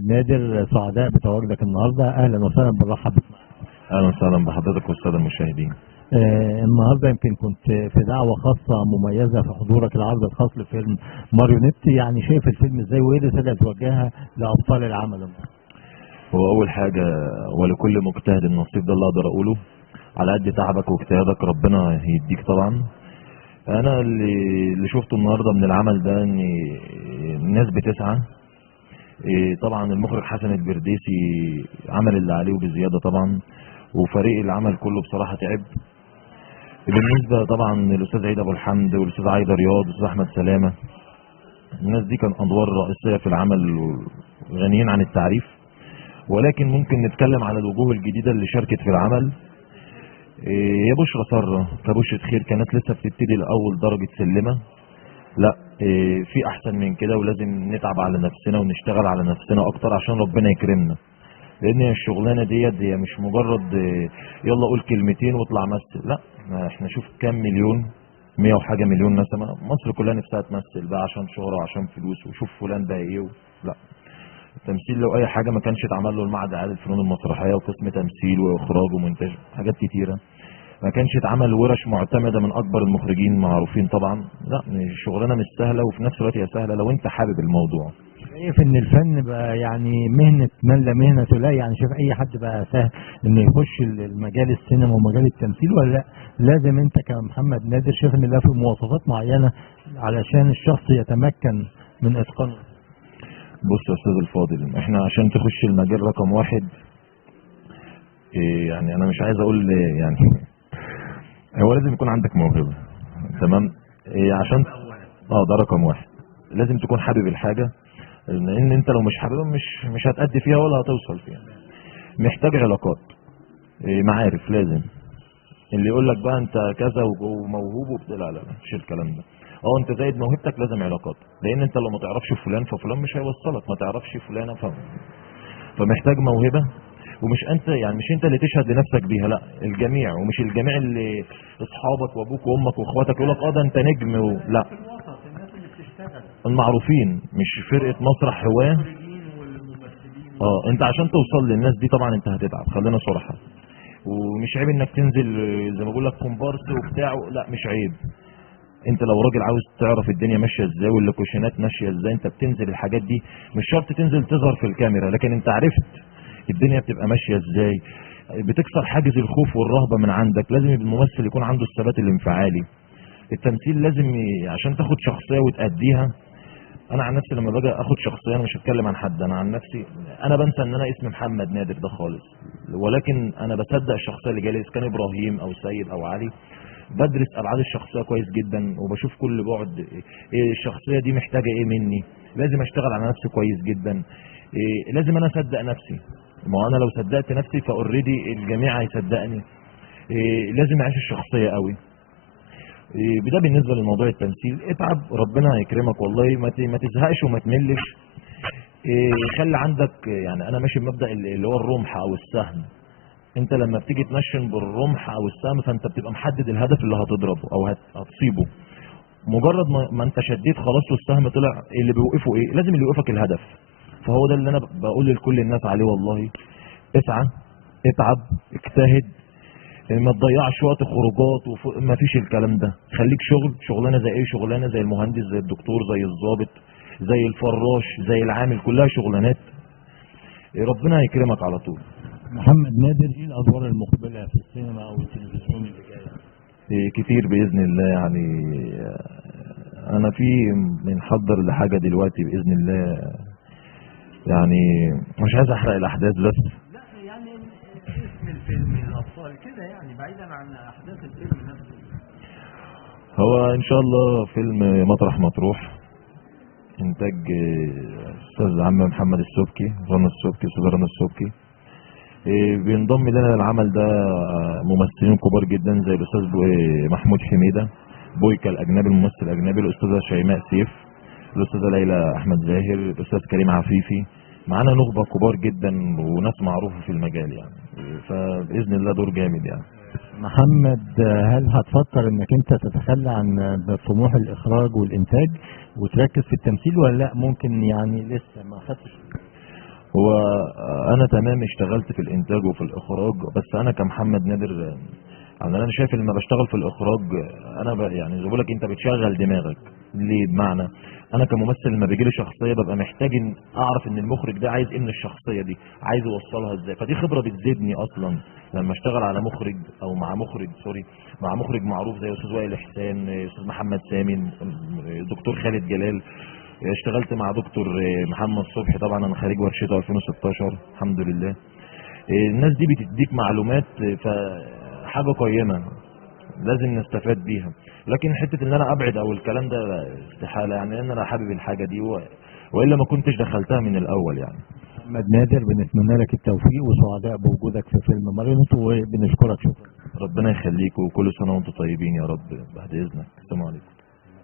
محمد نادر، سعداء بتواجدك النهارده، اهلا وسهلا، بنرحب بك. اهلا وسهلا بحضرتك والساده المشاهدين. النهارده يمكن كنت في دعوه خاصه مميزه في حضورك، العرض الخاص لفيلم ماريونيتي، يعني شايف الفيلم ازاي وايه الرساله اللي توجهها لابطال العمل؟ هو اول حاجه ولكل مجتهد النصيب، ده اللي اقدر اقوله. على قد تعبك واجتهادك ربنا هيديك طبعا. انا اللي شفته النهارده من العمل ده ان الناس بتسعى. طبعا المخرج حسن البرديسي عمل اللي عليه وبزياده طبعا، وفريق العمل كله بصراحه تعب. بالنسبه طبعا للاستاذ عيد ابو الحمد والاستاذ عايده رياض والاستاذ احمد سلامه، الناس دي كان ادوار رئيسيه في العمل وغنيين عن التعريف. ولكن ممكن نتكلم على الوجوه الجديده اللي شاركت في العمل. يا بشرى ساره كبشرة خير، كانت لسه بتبتدي لاول درجه سلمه. لا، في احسن من كده، ولازم نتعب على نفسنا ونشتغل على نفسنا اكتر عشان ربنا يكرمنا. لان الشغلانه ديت هي مش مجرد يلا قول كلمتين واطلع مثل. لا، احنا شوف كام مليون، 100 وحاجه مليون نسمه، مصر كلها نفسها تمثل بقى عشان شهره وعشان فلوس، وشوف فلان بقى ايه لا، التمثيل لو اي حاجه ما كانش اتعمل له المعهد العالي للفنون المسرحيه وقسم تمثيل واخراج ومونتاج، حاجات كتيره ما كانش اتعمل ورش معتمده من اكبر المخرجين معروفين طبعا. لا، الشغلانه مش سهله، وفي نفس الوقت هي سهله لو انت حابب الموضوع. شايف ان الفن بقى يعني مهنه من لا مهنه له، يعني شايف اي حد بقى سهل انه يخش المجال السينما ومجال التمثيل، ولا لا لازم انت كمحمد نادر شايف ان لا في مواصفات معينه علشان الشخص يتمكن من اتقانه؟ بص يا استاذ الفاضل، احنا عشان تخش المجال رقم واحد، يعني انا مش عايز اقول يعني هو لازم يكون عندك موهبه، تمام. عشان ده رقم واحد، لازم تكون حابب الحاجه، لان انت لو مش حاببها مش هتأدي فيها ولا هتوصل فيها. محتاج علاقات، معارف، لازم. اللي يقول لك بقى انت كذا وموهوب لا لا لا، مش الكلام ده. انت زايد موهبتك لازم علاقات، لان انت لو ما تعرفش فلان ففلان مش هيوصلك، ما تعرفش فلانه فمحتاج موهبه. ومش انت يعني مش انت اللي تشهد لنفسك بيها، لا، الجميع. ومش الجميع اللي اصحابك وابوك وامك واخواتك يقول لك ده انت نجم لا، المعروفين، مش فرقه مسرح هواه. انت عشان توصل للناس دي طبعا انت هتتعب، خلينا صراحه. ومش عيب انك تنزل زي ما بقول لك كومبارس وبتاع، لا مش عيب. انت لو راجل عاوز تعرف الدنيا ماشيه ازاي واللوكيشنات ماشيه ازاي، انت بتنزل الحاجات دي. مش شرط تنزل تظهر في الكاميرا، لكن انت عرفت الدنيا بتبقى ماشيه ازاي، بتكسر حاجز الخوف والرهبه من عندك. لازم الممثل يكون عنده الثبات الانفعالي. التمثيل لازم عشان تاخد شخصيه وتأديها. انا عن نفسي لما باجي اخد شخصيه، انا مش هتكلم عن حد، انا عن نفسي انا بنسى ان انا اسمي محمد نادر ده خالص، ولكن انا بصدق الشخصيه اللي جالي، كان ابراهيم او سيد او علي. بدرس ابعاد الشخصيه كويس جدا، وبشوف كل بعد ايه الشخصيه دي محتاجه ايه مني. لازم اشتغل على نفسي كويس جدا. لازم انا اصدق نفسي، ما انا لو صدقت نفسي فاوريدي الجميع هيصدقني. لازم اعيش الشخصيه قوي. ده بالنسبه للموضوع التمثيل. اتعب ربنا هيكرمك والله، ما تزهقش وما تملش. خلي عندك، يعني انا ماشي بمبدا اللي هو الرمح او السهم. انت لما بتيجي تنشن بالرمح او السهم، فانت بتبقى محدد الهدف اللي هتضربه او هتصيبه. مجرد ما انت شديت خلاص والسهم طلع، اللي بيوقفه ايه؟ لازم اللي يوقفك الهدف. فهو ده اللي انا بقول لكل الناس عليه والله. اسعى، اتعب، اجتهد، ما تضيعش وقت خروجات ما فيش الكلام ده. خليك شغلانه زي ايه؟ شغلانه زي المهندس، زي الدكتور، زي الضابط، زي الفراش، زي العامل، كلها شغلانات. ربنا هيكرمك على طول. محمد نادر، ايه الادوار المقبله في السينما او التلفزيون اللي جايه؟ كتير باذن الله. يعني انا في بنحضر لحاجه دلوقتي باذن الله، يعني مش عايز احرق الاحداث بس. لا يعني اسم الفيلم، الابطال كده، يعني بعيدا عن احداث الفيلم نفسه. هو ان شاء الله فيلم مطرح مطروح، انتاج استاذ عم محمد السبكي، رنا السبكي، استاذ رنا السبكي. بينضم لنا العمل ده ممثلين كبار جدا زي الاستاذ محمود حميده، بويكا الاجنبي، الممثل الاجنبي، الاستاذه شيماء سيف، الاستاذه ليلى احمد زاهر، الاستاذ كريم عفيفي. معانا نخبه كبار جدا وناس معروفه في المجال، يعني فباذن الله دور جامد يعني. محمد، هل هتفكر انك انت تتخلى عن طموح الاخراج والانتاج وتركز في التمثيل، ولا لا ممكن يعني لسه ما خدتش؟ هو انا تمام اشتغلت في الانتاج وفي الاخراج، بس انا كمحمد نادر يعني انا شايف لما بشتغل في الاخراج انا يعني زي ما بقول لك انت بتشغل دماغك. ليه؟ بمعنى انا كممثل لما بيجي لي شخصيه ببقى محتاج ان اعرف ان المخرج ده عايز ايه من الشخصيه دي، عايز يوصلها ازاي، فدي خبره بتزيدني اصلا لما اشتغل على مخرج او مع مخرج سوري مع مخرج معروف زي استاذ وائل احسان، استاذ محمد سامي، دكتور خالد جلال. اشتغلت مع دكتور محمد صبحي، طبعا انا خريج ورشته 2016 الحمد لله. الناس دي بتديك معلومات، فحاجه قيمه لازم نستفاد بيها. لكن حته ان انا ابعد او الكلام ده لا، استحاله، يعني لان انا حابب الحاجه دي والا ما كنتش دخلتها من الاول يعني. محمد نادر بنتمنى لك التوفيق وسعداء بوجودك في فيلم مارينوت، وبنشكرك شكرا. ربنا يخليك، وكل سنه وانتم طيبين يا رب بعد اذنك. السلام عليكم.